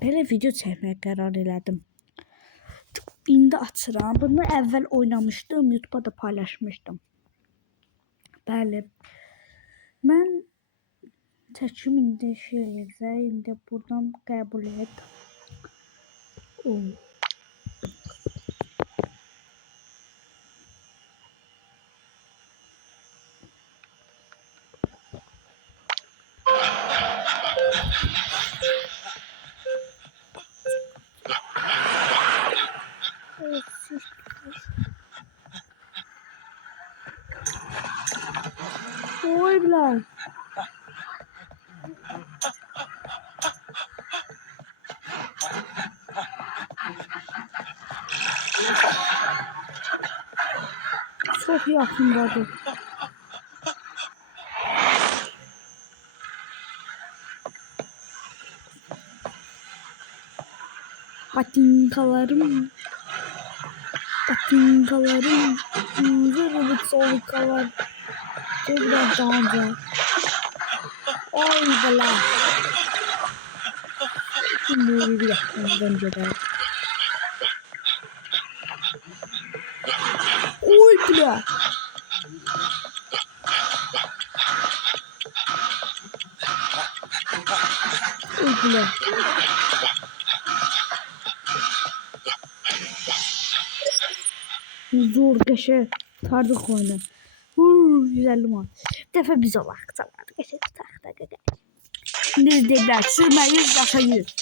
Belə video çəkməyə qərar elədim. İndi açıram. Bunu əvvəl oynamışdım, YouTube'a da paylaşmışdım. Bəli. Mən çəkim indi şey eləyəcək. İndi buradan qəbul et. Oy lan. Çok yakındadır. Patinkalarım. Zırhlı solkalar. Biraz daha önce. Oy bela. Şimdi bir dakika önce de. Oy bela. Oy bela. Zor qəşə tardık oyunu. 150 man. Bir dəfə biz olaq çalardı qəşə taxta qəqə. Şimdi dedilər sürmə 100 daşa 100.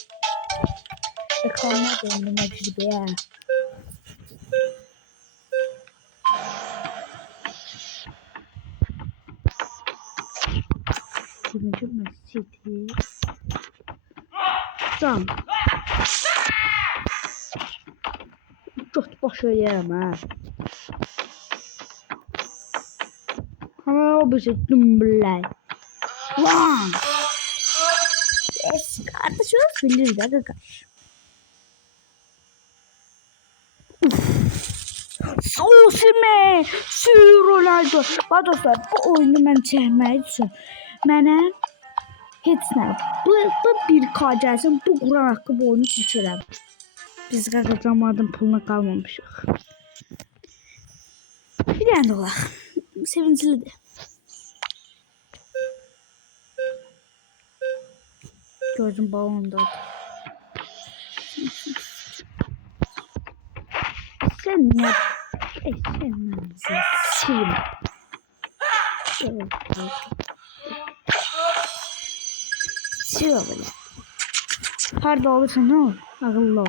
Ekrana döndüm acıdı ya. Cümle City. Can. Çok başa yerim ha. Ama o bir şey dümbülley. Lan. Es kardeşimiz bilir de arkadaş. Sosime. Sür Ronaldo. Bak dostlar bu oyunu mən çəkmək üçün mənə heç nə. Bu bir kacəsin bu Quran haqqı bu oyunu çəkirəm. Biz qazanmadığın puluna qalmamışıq. Bir dənə də olaq. Sevinclidir. Gözüm balondadır. Sen ne? Sen ne? Sil. Sil böyle. Harda olursa ne olur? Ağıllı ol.